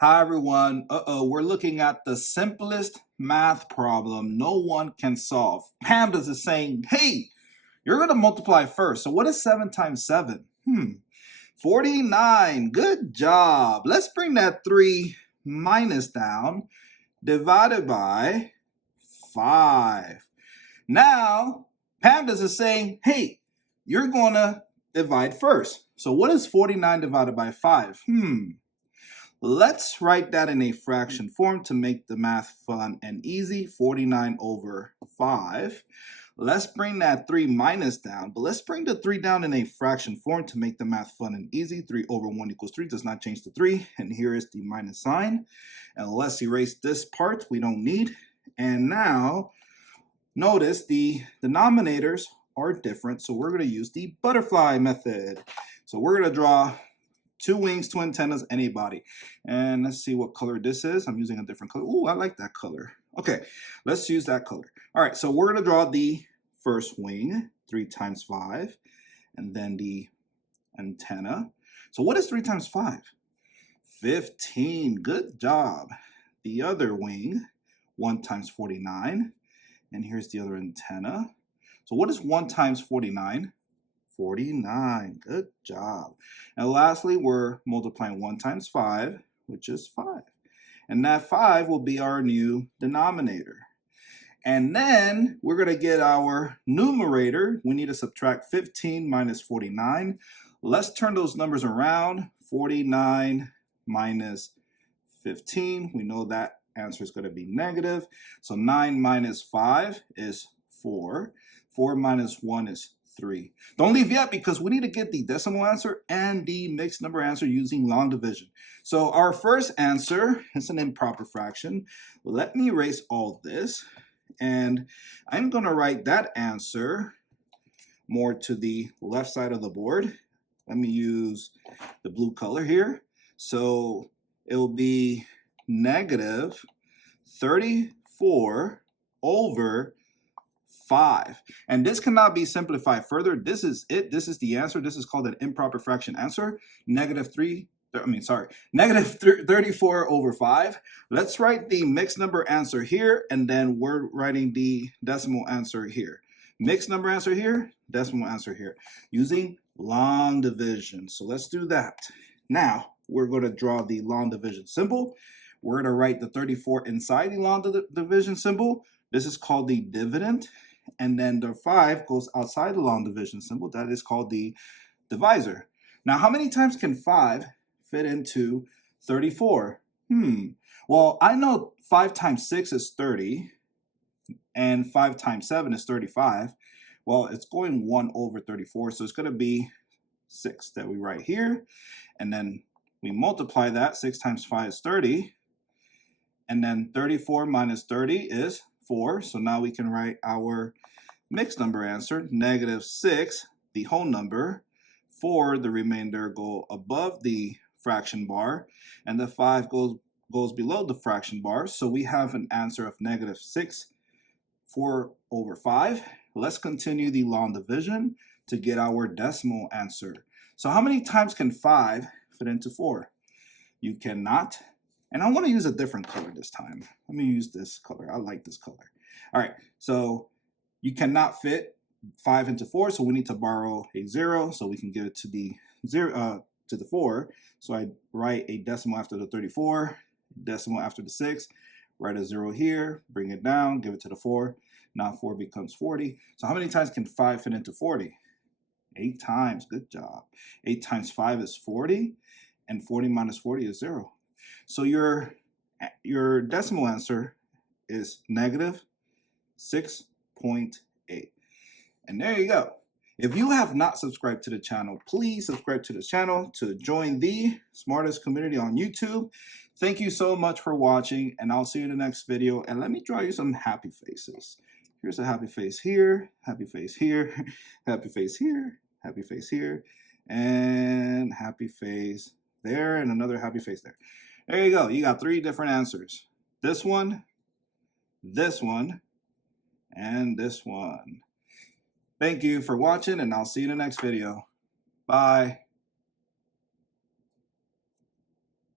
Hi everyone. We're looking at the simplest math problem no one can solve. PEMDAS is saying, hey, you're going to multiply first. So what is 7 times 7? 49. Good job. Let's bring that 3 minus down, divided by 5. Now, PEMDAS is saying, hey, you're going to divide first. So what is 49 divided by 5? Let's write that in a fraction form to make the math fun and easy. 49 over 5. Let's bring that 3 minus down, but let's bring the 3 down in a fraction form to make the math fun and easy. 3 over 1 equals 3 does not change to 3, and here is the minus sign. And let's erase this part we don't need. And now, notice the denominators are different, so we're going to use the butterfly method. So we're going to draw 2 wings, 2 antennas, and a body. And let's see what color this is. I'm using a different color. Ooh, I like that color. Okay, let's use that color. All right, so we're going to draw the first wing, 3 times 5, and then the antenna. So what is 3 times 5? 15. Good job. The other wing, 1 times 49. And here's the other antenna. So what is 1 times 49? 49. Good job. And lastly, we're multiplying 1 times 5, which is 5. And that 5 will be our new denominator. And then we're going to get our numerator. We need to subtract 15 minus 49. Let's turn those numbers around. 49 minus 15. We know that answer is going to be negative. So 9 minus 5 is 4. 4 minus 1 is 3. Don't leave yet because we need to get the decimal answer and the mixed number answer using long division. So our first answer is an improper fraction. Let me erase all this, and I'm going to write that answer more to the left side of the board. Let me use the blue color here. So it will be negative 34 over 5. And this cannot be simplified further. This is it. This is the answer. This is called an improper fraction answer. Negative 34 over 5. Let's write the mixed number answer here, and then we're writing the decimal answer here. Mixed number answer here, decimal answer here, using long division. So let's do that. Now, we're going to draw the long division symbol. We're going to write the 34 inside the long division symbol. This is called the dividend. And then the 5 goes outside the long division symbol. That is called the divisor. Now, how many times can 5 fit into 34? Well, I know 5 times 6 is 30, and 5 times 7 is 35. Well, it's going 1 over 34, so it's going to be 6 that we write here. And then we multiply that. 6 times 5 is 30. And then 34 minus 30 is 4. So now we can write our mixed number answer, negative 6, the whole number. 4, the remainder, go above the fraction bar, and the 5 goes below the fraction bar. So we have an answer of negative 6, 4 over 5. Let's continue the long division to get our decimal answer. So how many times can 5 fit into 4? You cannot. And I want to use a different color this time. Let me use this color. I like this color. All right, so you cannot fit 5 into 4, so we need to borrow a 0 so we can give it to the 4. So I write a decimal after the 34, decimal after the 6, write a 0 here, bring it down, give it to the 4. Now 4 becomes 40. So how many times can 5 fit into 40? 8 times. Good job. 8 times 5 is 40, and 40 minus 40 is 0. So your decimal answer is negative 6.8. And there you go. If you have not subscribed to the channel, please subscribe to the channel to join the smartest community on YouTube. Thank you so much for watching, and I'll see you in the next video. And let me draw you some happy faces. Here's a happy face here, happy face here, happy face here, happy face here, and happy face there, and another happy face there. There you go. You got 3 different answers. This one, and this one. Thank you for watching, and I'll see you in the next video. Bye.